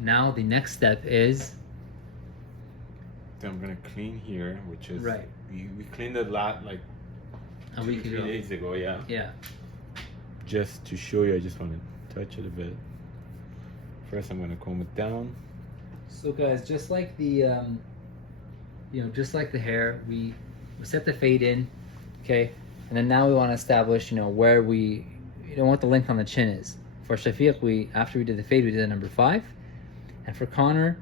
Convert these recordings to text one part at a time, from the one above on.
Now the next step is Then I'm gonna clean here, which is right. We cleaned a lot like A 2 week 3 ago. days ago. Yeah. Yeah. Just to show you, I just want to touch it a bit. First, I'm gonna comb it down. So guys, just like the just like the hair, we set the fade in, okay, and then now we want to establish, where what the length on the chin is. For Shafiq, after we did the fade, we did a number 5, and for Connor,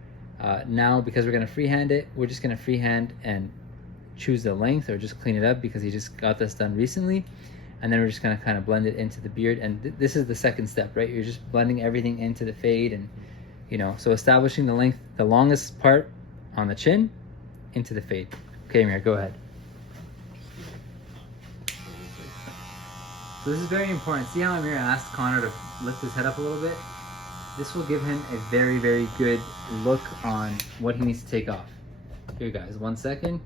now because we're gonna freehand it, we're just gonna freehand and choose the length or just clean it up because he just got this done recently, and then we're just gonna kind of blend it into the beard. And this is the second step, right? You're just blending everything into the fade, and so establishing the length, the longest part on the chin into the fade. Okay, Amir, go ahead. So this is very important. See how Amir asked Connor to lift his head up a little bit? This will give him a very, very good look on what he needs to take off. Here, guys, 1 second.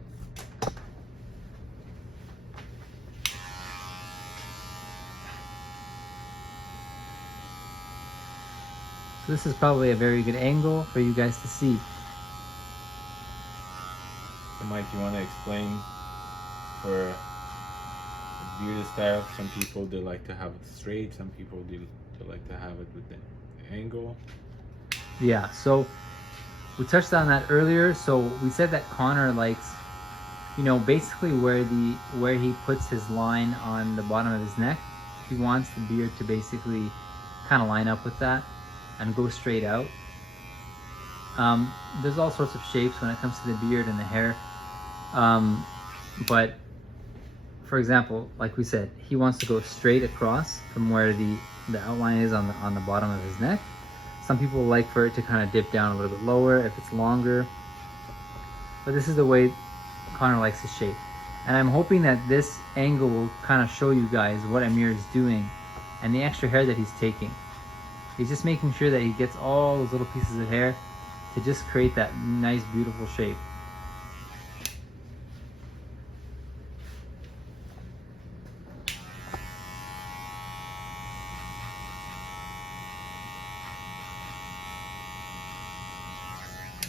So this is probably a very good angle for you guys to see. So Mike, you want to explain for the beard style? Some people, they like to have it straight. Some people, they like to have it with the angle. Yeah, so we touched on that earlier. So we said that Connor likes, basically where he puts his line on the bottom of his neck. He wants the beard to basically kind of line up with that and go straight out. There's all sorts of shapes when it comes to the beard and the hair. But for example, like we said, he wants to go straight across from where the outline is on the bottom of his neck. Some people like for it to kind of dip down a little bit lower if it's longer. But this is the way Connor likes his shape. And I'm hoping that this angle will kind of show you guys what Amir is doing and the extra hair that he's taking. He's just making sure that he gets all those little pieces of hair to just create that nice, beautiful shape.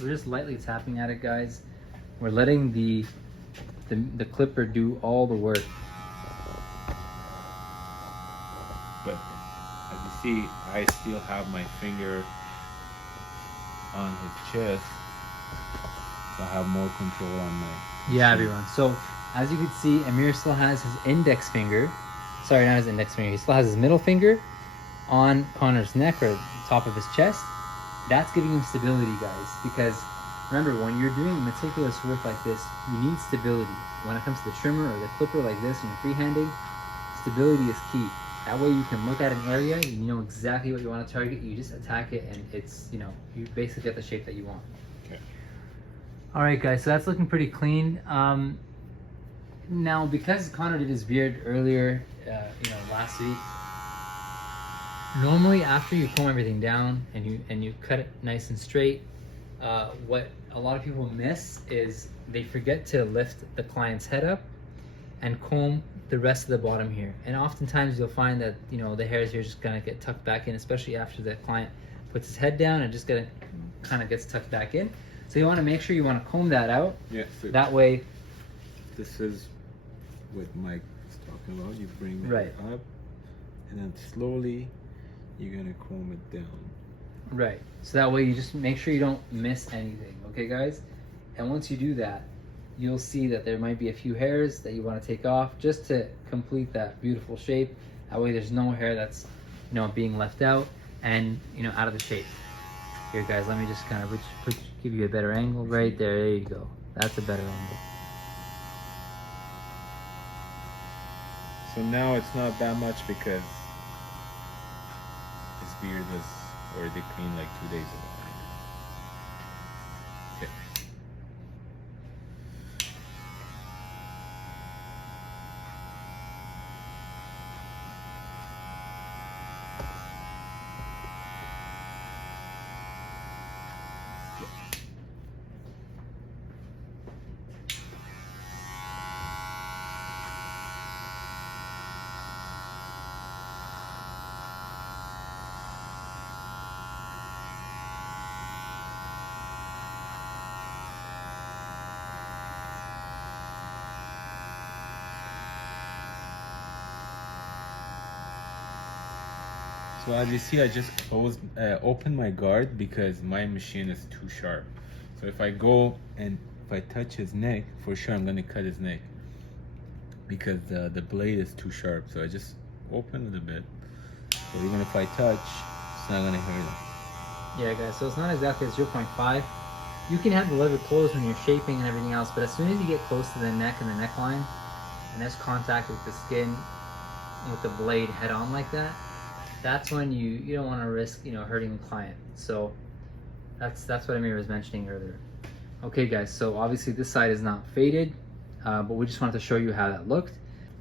We're just lightly tapping at it, guys. We're letting the clipper do all the work. But as you see, I still have my finger on his chest, so I have more control on my... Yeah, everyone. So as you can see, Amir still has his index finger. Sorry, not his index finger. He still has his middle finger on Connor's neck or top of his chest. That's giving him stability, guys, because remember, when you're doing meticulous work like this, you need stability. When it comes to the trimmer or the clipper like this and you're freehanding, stability is key. That way you can look at an area, you know exactly what you want to target, you just attack it, and it's, you basically get the shape that you want. Okay. All right, guys, so that's looking pretty clean. Now, because Connor did his beard earlier, last week, normally after you comb everything down and you cut it nice and straight, what a lot of people miss is they forget to lift the client's head up and comb the rest of the bottom here. And oftentimes you'll find that the hairs here are just gonna get tucked back in, especially after the client puts his head down and just kind of gets tucked back in. So you want to make sure you want to comb that out. Yeah. So that way. This is what Mike is talking about. You bring the Right. hair up, and then slowly you're gonna comb it down. Right. So that way you just make sure you don't miss anything. Okay, guys? And once you do that, you'll see that there might be a few hairs that you want to take off just to complete that beautiful shape. That way there's no hair that's being left out and out of the shape. Here, guys, let me just kind of give you a better angle right there. There you go. That's a better angle. So now it's not that much because his beard was already clean like 2 days ago. Okay. So as you see, I just opened my guard because my machine is too sharp. So if I go and if I touch his neck, for sure I'm gonna cut his neck because the blade is too sharp. So I just open it a bit. So even if I touch, it's not gonna hurt him. Yeah, guys, so it's not exactly 0.5. You can have the lever closed when you're shaping and everything else, but as soon as you get close to the neck and the neckline, and there's contact with the skin, with the blade head on like that, that's when you don't want to risk, hurting the client. So that's what Amir was mentioning earlier. Okay, guys, so obviously this side is not faded, but we just wanted to show you how that looked.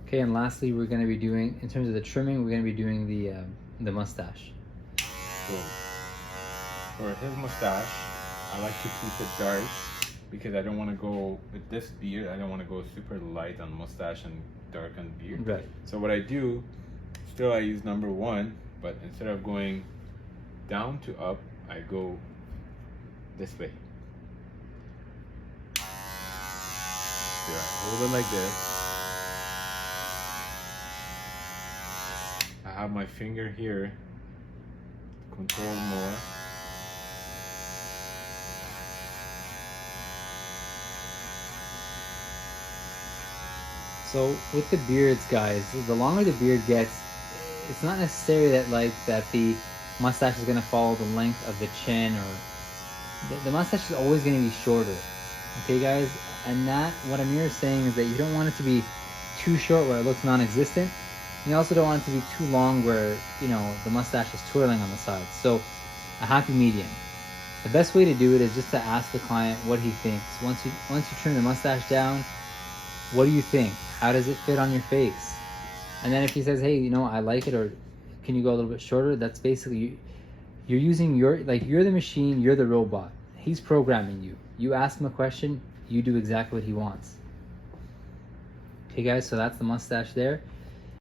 Okay, and lastly, we're going to be doing, in terms of the trimming, we're going to be doing the mustache. So for his mustache, I like to keep it dark because I don't want to go with this beard. I don't want to go super light on mustache and dark on beard. Right. So what I do, still I use number 1, but instead of going down to up, I go this way. So I hold it like this. I have my finger here, control more. So with the beards, guys, the longer the beard gets, it's not necessarily that the mustache is going to follow the length of the chin, or the mustache is always going to be shorter. Okay, guys, and what Amir is saying is that you don't want it to be too short where it looks non-existent. You also don't want it to be too long where the mustache is twirling on the sides. So a happy medium. The best way to do it is just to ask the client what he thinks. Once you trim the mustache down, what do you think? How does it fit on your face? And then if he says, hey, I like it, or can you go a little bit shorter? That's basically, you're using you're the machine, you're the robot. He's programming you. You ask him a question, you do exactly what he wants. Okay, guys, so that's the mustache there.